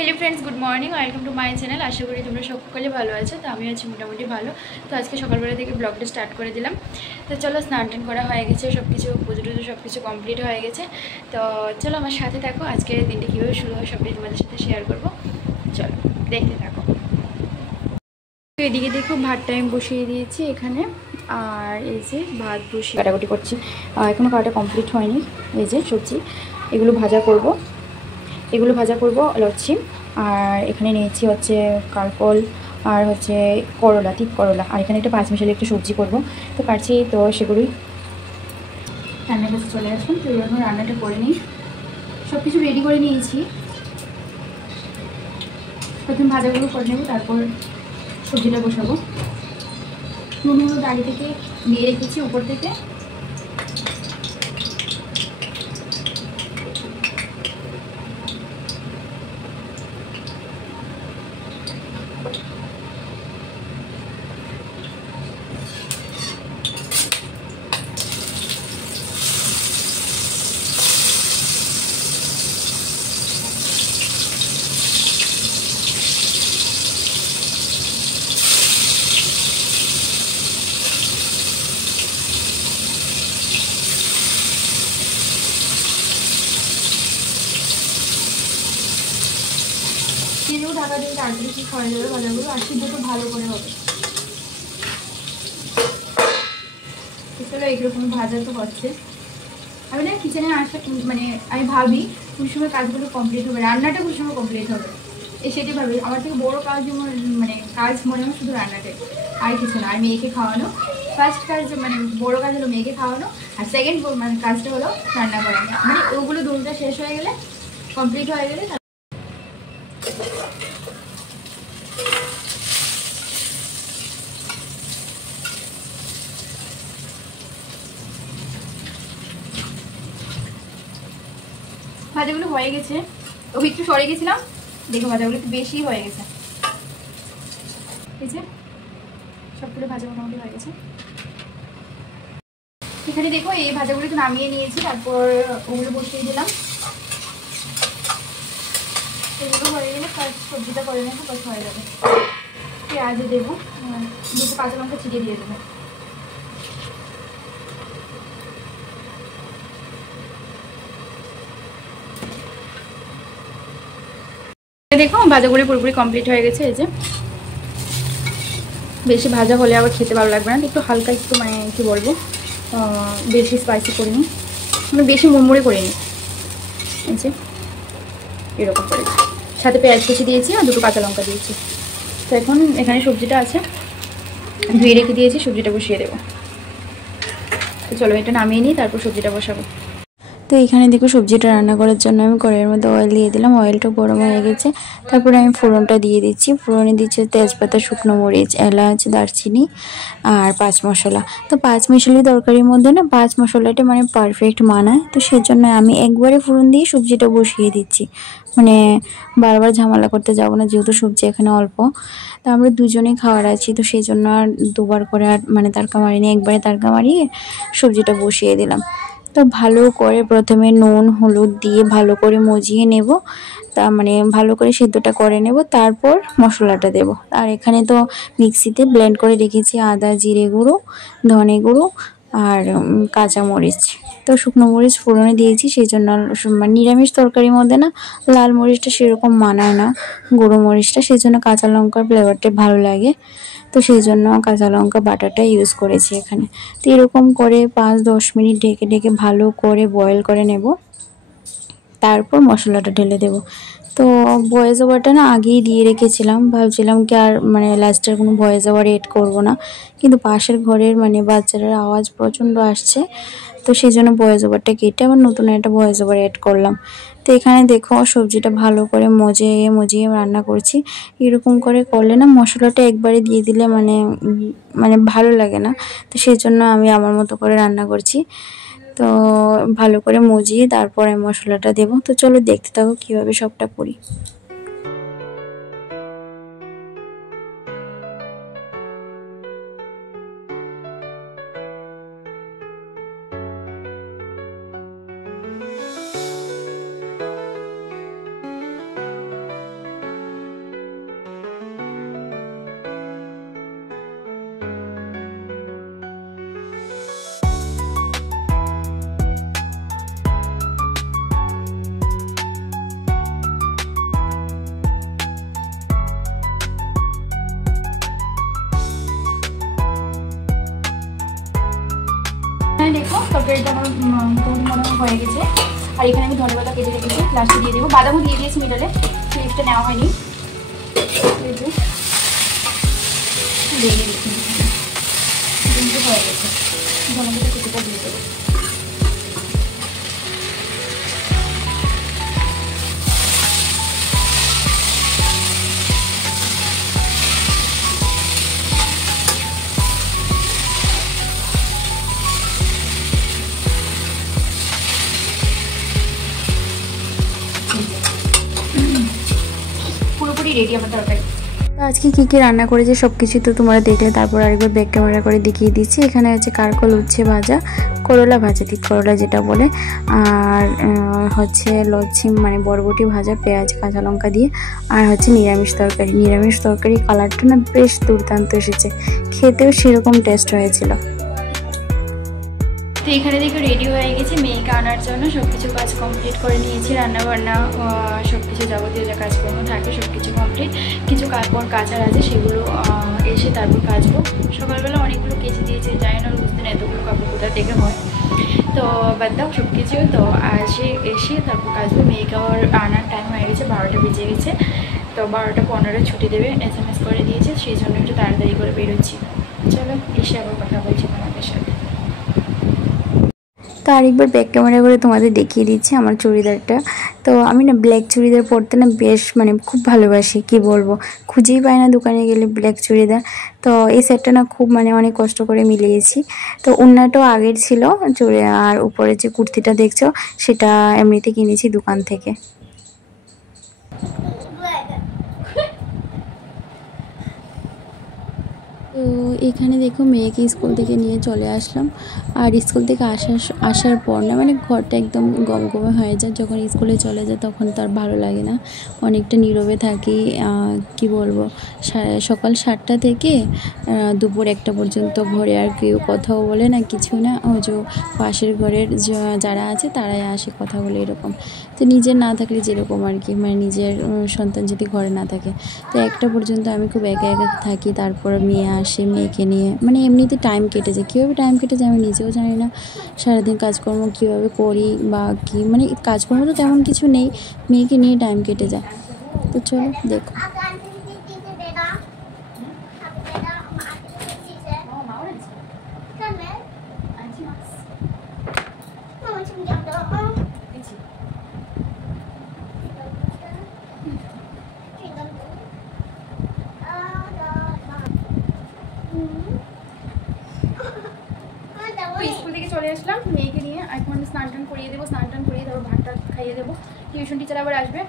Hello friends good morning welcome to my channel. आशा करी तुम्हारा सकले भालो आछो। तो आमी आछि मोटामुटी भालो। तो आज के सकालबेला थेके ब्लगटा स्टार्ट करे दिलाम। तो चलो स्नान टान करा हये गेछे, सबकिछु पुजो टुजो सबकिछु कमप्लीट हये गेछे। तो चलो आमार साथे थाको, आजकेर दिनटा किभाबे शुरू हय सबटाई तोमादेर साथे शेयार करब। चलो देखते थाको। तो एदिके देखो भातटा आमि बसिए दिएछि एखाने, और এই যে ভাত বসিয়ে কাটাকুটি করছি। এখনো কাটা কমপ্লিট হয়নি। এই যে সবজি এগুলো ভাজা করব, লচ্ছি। আর এখানে নিয়েছি হচ্ছে কারকল আর হচ্ছে করলা, তিত করলা, আর এখানে একটা 5 মিশালি একটা সবজি করব। তো কাটছি, তো সেগুলোই রান্নার কাছে চলে আসলাম। তো এখন রান্নাটা করে নিই। সব কিছু রেডি করে নিয়েছি। প্রথম ভাজাগুলো করে নেব, তারপর সবজিটা বসাবো। নুন হলুদ আগে থেকে দিয়ে রেখেছি উপর থেকে। তেলেও ঢাকা দিয়ে তাড়াতাড়ি ঠিক হয়ে যাবে ভাজাগুলো, আর সিদ্ধটা ভালো করে হবে। চলো এইরকম ভাজা তো হচ্ছে। আমি না কিচেনে আসা মানে আমি ভাবি কোন সময় কাজগুলো কমপ্লিট হবে, রান্নাটা কোন সময় কমপ্লিট হবে, সেটাই ভাবি। আমার থেকে বড় কাজ মানে কাজ মনে হয় শুধু রান্নাটাই, আর কিছু না। আর মেয়েকে খাওয়ানো ফার্স্ট কাজ, মানে বড় কাজ হলো মেয়েকে খাওয়ানো, আর সেকেন্ড মানে কাজটা হলো রান্না করা। মানে ওগুলো দুটোটা শেষ হয়ে গেলে, কমপ্লিট হয়ে গেলে ভাজাগুলো হয়ে গেছে। ওকে একটু সরে গেছিলাম, দেখো ভাজাগুলো একটু বেশি হয়ে গেছে। এই যে সবগুলো ভাজা মোটামুটি হয়ে গেছে। এখানে দেখো এই ভাজাগুলো একটু নামিয়ে নিয়েছি, তারপর ওগুলো বসিয়ে দিলাম। এগুলো হয়ে গেলে ফার্স্ট সবজিটা করে নেবো, বাস হয়ে যাবে। পেঁয়াজ দেবো, দুটো কাঁচা লঙ্কা ছিটিয়ে দিয়ে দেবো। দেখো ভাজাগুলি পুরোপুরি কমপ্লিট হয়ে গেছে। এই যে বেশি ভাজা হলে আবার খেতে ভালো লাগবে না, একটু হালকা, একটু মানে কী বলবো, বেশি স্পাইসি করিনি, মানে বেশি মুড়মুড়ে করিনি। এই যে এরকম করে সাথে পেঁয়াজ কুচি দিয়েছি আর দুটো কাঁচা লঙ্কা দিয়েছি। তো এখন এখানে সবজিটা আছে, ধুয়ে রেখে দিয়েছি, সবজিটা বসিয়ে দেবো। তো চলো এটা নামিয়ে নিই, তারপর সবজিটা বসাবো। তো এখানে দেখো সবজিটা রান্না করার জন্য আমি কড়াইয়ের মধ্যে অয়েল দিয়ে দিলাম। অয়েলটা গরম হয়ে গেছে, তারপরে আমি ফোড়নটা দিয়ে দিচ্ছি। ফোড়নে দিচ্ছি তেজপাতা, শুকনো মরিচ, এলাচ, দারচিনি আর 5 মশলা। তো 5 মিশালি তরকারির মধ্যে না 5 মশলাটা মানে পারফেক্ট মানায়। তো সেজন্য আমি একবারে ফোড়ন দিয়ে সবজিটা বসিয়ে দিচ্ছি, মানে বারবার ঝামেলা করতে যাব না, যেহেতু সবজি এখানে অল্প। তো আমরা দুজনেই খাওয়ার আছি, তো সেই জন্য আর দুবার করে আর মানে তারকা মারিনি, একবারে তারকা মারিয়ে সবজিটা বসিয়ে দিলাম। তো ভালো করে প্রথমে নুন হলুদ দিয়ে ভালো করে মজিয়ে নেব, তা মানে ভালো করে সিদ্ধটা করে নেব, তারপর মশলাটা দেব। আর এখানে তো মিক্সিতে ব্লেন্ড করে রেখেছি আদা, জিরে গুঁড়ো, ধনে গুঁড়ো আর কাঁচা মরিচ। তো শুকনো মরিচ ফোড়নে দিয়েছি, সেই জন্য মানে নিরামিষ তরকারির মধ্যে না লাল মরিচটা সেরকম মানায় না, গুঁড়ো মরিচটা, সেই জন্য কাঁচা লঙ্কার ফ্লেভারটা ভালো লাগে। তো সেই জন্য কাঁচা লঙ্কা বাটাটা ইউজ করেছি এখানে। তো এরকম করে 5-10 মিনিট ঢেকে ঢেকে ভালো করে বয়েল করে নেব, তারপর মশলাটা ঢেলে দেব। তো ভয়েস ওভারটা না আগেই দিয়ে রেখেছিলাম, ভাবছিলাম কি আর মানে লাস্টের কোনো ভয়েস ওভার এড করব না, কিন্তু পাশের ঘরের মানে বাচ্চাদের আওয়াজ প্রচণ্ড আসছে, তো সেই জন্য ভয়েস ওভারটা কেটে আবার নতুন একটা ভয়েস ওভার এড করলাম। তো এখানে দেখো সবজিটা ভালো করে মজিয়ে রান্না করছি। এরকম করে করলে না মশলাটা একবারে দিয়ে দিলে মানে মানে ভালো লাগে না, তো সেই জন্য আমি আমার মতো করে রান্না করছি। তো ভালো করে মজিয়ে তারপরে মশলাটা দেব। তো চলো দেখতে থাকো কীভাবে সবটা করি। তরকারিটা আমার মনে হয়ে গেছে। আর এখানে আমি ধনেপাতা কেটে রেখেছি, লাস্টে দিয়ে দেবো। বাদামও দিয়ে দিয়েছি মিডলে, পেস্টটা নেওয়া হয়নি। হয়ে গেছে, ধনেপাতা কেটেটা দিয়ে দেবো। পুরোপুরি রেডি আমার তরকারি। তো আজকে কী কী রান্না করেছি সব কিছু তো তোমরা দেখলে, তারপর আরেকবার ব্যাক ক্যামেরা করে দেখিয়ে দিচ্ছি। এখানে হচ্ছে কারকল, উচ্ছে ভাজা, করলা ভাজা, তিত করলা যেটা বলে, আর হচ্ছে লচ্ছি মানে বরবটি ভাজা, পেঁয়াজ কাঁচা লঙ্কা দিয়ে, আর হচ্ছে নিরামিষ তরকারি। নিরামিষ তরকারি কালারটা না বেশ দুর্দান্ত এসেছে, খেতেও সেরকম টেস্ট হয়েছিল। তো এখানে দেখে রেডি হয়ে গেছে মেয়েকে আনার জন্য। সব কিছু কাজ কমপ্লিট করে নিয়েছি, রান্নাবান্না সব কিছু যাবতীয় যা কাজকর্ম থাকে সব কিছু কমপ্লিট। কিছু কাপড় কাচার আছে, সেগুলো এসে তারপর কাচবো। সকালবেলা অনেকগুলো কেচে দিয়েছে, জানি না বুঝতে না এতগুলো কাপড় কোথা থেকে হয়, তো বাদ দাও সব কিছু। তো এসে তারপর কাচবো। মেয়েকে আনার টাইম হয়ে গেছে, 12টা বেজে গেছে। তো 12টা 15 ছুটি দেবে SMS করে দিয়েছে, সেই জন্য একটু তাড়াতাড়ি করে বেরোচ্ছি। চলো এসে আবার কথা বলছি তোমাদের সাথে। তো আরেকবার ব্যাক ক্যামেরা করে তোমাদের দেখিয়ে দিচ্ছি আমার চুড়িদারটা। তো আমি না ব্ল্যাক চুড়িদার পরতে না বেশ মানে খুব ভালোবাসি, কি বলবো, খুঁজেই পাই না দোকানে গেলে ব্ল্যাক চুড়িদার। তো এই সেটটা না খুব মানে অনেক কষ্ট করে মিলিয়েছি। তো ওড়নাটাও আগের ছিল চুড়ি, আর উপরে যে কুর্তিটা দেখছো সেটা এমনিতে কিনেছি দোকান থেকে। তো এখানে দেখো মেয়েকে স্কুল থেকে নিয়ে চলে আসলাম। আর স্কুল থেকে আসার পর না মানে ঘরটা একদম গমগমে হয়ে যায়। যখন স্কুলে চলে যায় তখন তার ভালো লাগে না, অনেকটা নীরবে থাকি। কি বলবো, সকাল 7টা থেকে দুপুর 1টা পর্যন্ত ঘরে আর কেউ কথাও বলে না, কিছু না। ও যে পাশের ঘরের যারা আছে তারাই আসে কথা বলে, এরকম। তো নিজের না থাকলে যেরকম আর কি, মানে নিজের সন্তান যদি ঘরে না থাকে, তো 1টা পর্যন্ত আমি খুব একা একা থাকি। তারপর মেয়ে আসে, মেয়েকে নিয়ে মানে এমনিতে টাইম কেটে যায়। কীভাবে টাইম কেটে যায় আমি নিজেও জানি না। সারাদিন কাজকর্ম কীভাবে করি বা কী, মানে কাজকর্ম তো তেমন কিছু নেই, মেয়েকে নিয়ে টাইম কেটে যায়। তো চলো দেখো। স্কুল থেকে চলে আসলাম মেয়েকে নিয়ে, এখন স্নান টান করিয়ে দেবো, স্নান টান করিয়ে দেবো, ভাতটা খাইয়ে দেবো। টিউশন টিচার আবার আসবে,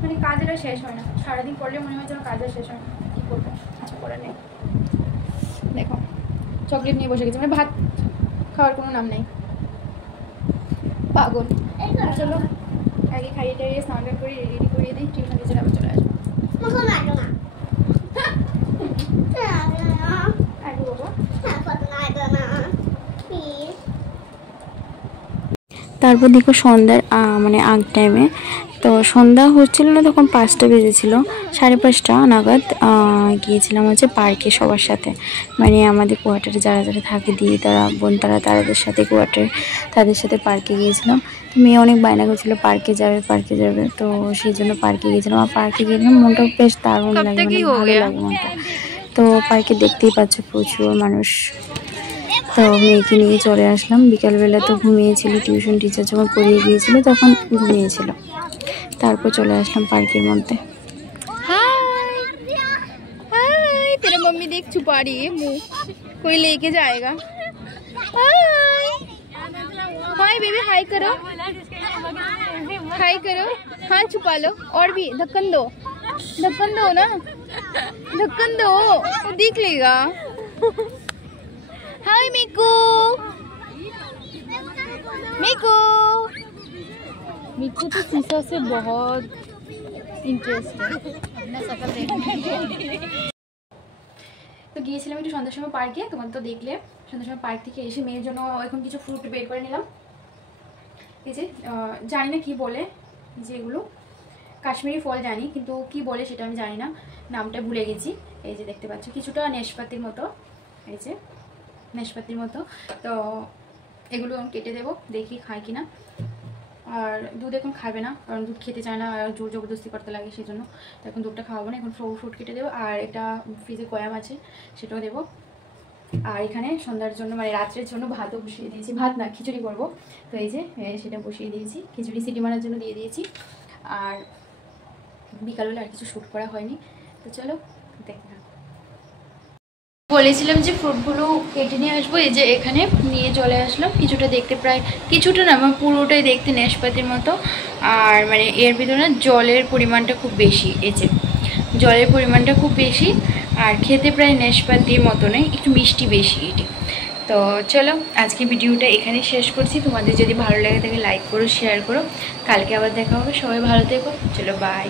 মানে কাজের আর শেষ হয় না। সারাদিন পড়লে মনে হয় যেন কাজের শেষ হয় না, কী করবো, কিছু করার নেই। দেখো চকলেট নিয়ে বসে গেছে, মানে ভাত খাওয়ার কোনো নাম নেই, পাগল। চলো আগে খাইয়ে টাইয়ে স্নান টান করে রেডি করিয়ে দিই, টিউশন টিচার আবার চলে আসবে। তারপর দেখো সন্ধ্যার মানে আগ টাইমে, তো সন্ধ্যা হচ্ছিল না তখন 5টা বেজেছিল, 5:30 নাগাদ গিয়েছিলাম হচ্ছে পার্কে সবার সাথে। মানে আমাদের কোয়ার্টারে যারা যারা থাকে, দিদি তারা, বোন তারা, তাদের সাথে কোয়ার্টারে তাদের সাথে পার্কে গিয়েছিলাম। তো মেয়ে অনেক বায়না করছিল পার্কে যাবে পার্কে যাবে, তো সেই জন্য পার্কে গিয়েছিলাম। আর পার্কে গেলাম, মনটা বেশ দারুণ লাগে, মানে ভালো লাগে মনটা। তো পার্কে দেখতেই পাচ্ছ প্রচুর মানুষ। তো মেয়েকে নিয়ে চলে আসলাম। বিকালবেলা তো ঘুমিয়েছিল, টিউশন টিচার যখন পড়িয়ে গিয়েছিল তখন ঘুমিয়েছিল। তারপর চলে আসলাম পার্কের মধ্যে। हाय हाय, तेरा मम्मी देख छुपा रही है मुंह, कोई लेके जाएगा। हाय हाय बेबी, हाय करो, हाय करो, हाथ छुपा लो, और भी धक्कन दो ना, धक्कन दो, वो देख लेगा। हाय मिकू, मिकू, मिकू तो शीशा से बहुत इंटरेस्ट है अपना शकल देखने। তো গিয়েছিলাম একটু সন্ধ্যার সময় পার্কে, তোমার তো দেখলে। সন্ধ্যার সময় পার্ক থেকে এসে মেয়ের জন্য এখন কিছু ফ্রুট বের করে নিলাম। এই যে জানি না কি বলে, যেগুলো কাশ্মীরি ফল জানি, কিন্তু কি বলে সেটা আমি জানি না, নামটা ভুলে গেছি। এই যে দেখতে পাচ্ছ কিছুটা নেশপাতির মতো, এই যে নেশপাতির মতো। তো এগুলো এখন কেটে দেবো, দেখি খায় কিনা। আর দুধ এখন খাবে না, কারণ দুধ খেতে চায় না, আর জোর জবরদস্তি করতে লাগে, সেই জন্য। তো এখন দুধটা খাওয়াবো না, এখন ফ্রুট কেটে দেবো। আর এটা ফ্রিজে কয়াম আছে, সেটাও দেবো। আর এখানে সন্ধ্যার জন্য মানে রাত্রের জন্য ভাতও বসিয়ে দিয়েছি, ভাত না খিচুড়ি করবো। তো এই যে সেটা বসিয়ে দিয়েছি, খিচুড়ি সিটি মারার জন্য দিয়ে দিয়েছি। আর বিকালবেলা আর কিছু শ্যুট করা হয়নি, তো চলো দেখতে থাকো। বলেছিলাম যে ফ্রুটগুলো কেটে নিয়ে আসবো, এই যে এখানে নিয়ে চলে আসলাম। কিছুটা দেখতে প্রায়, কিছুটা না আমার পুরোটাই দেখতে নাশপাতির মতো। আর মানে এর ভিতরে জলের পরিমাণটা খুব বেশি, এই যে জলের পরিমাণটা খুব বেশি। আর খেতে প্রায় নাশপাতির মতো নয়, একটু মিষ্টি বেশি এটি। তো চলো আজকে ভিডিওটা এখানেই শেষ করছি। তোমাদের যদি ভালো লাগে থাকে লাইক করো, শেয়ার করো। কালকে আবার দেখা হবে, সবাই ভালো থেকো, চলো বাই।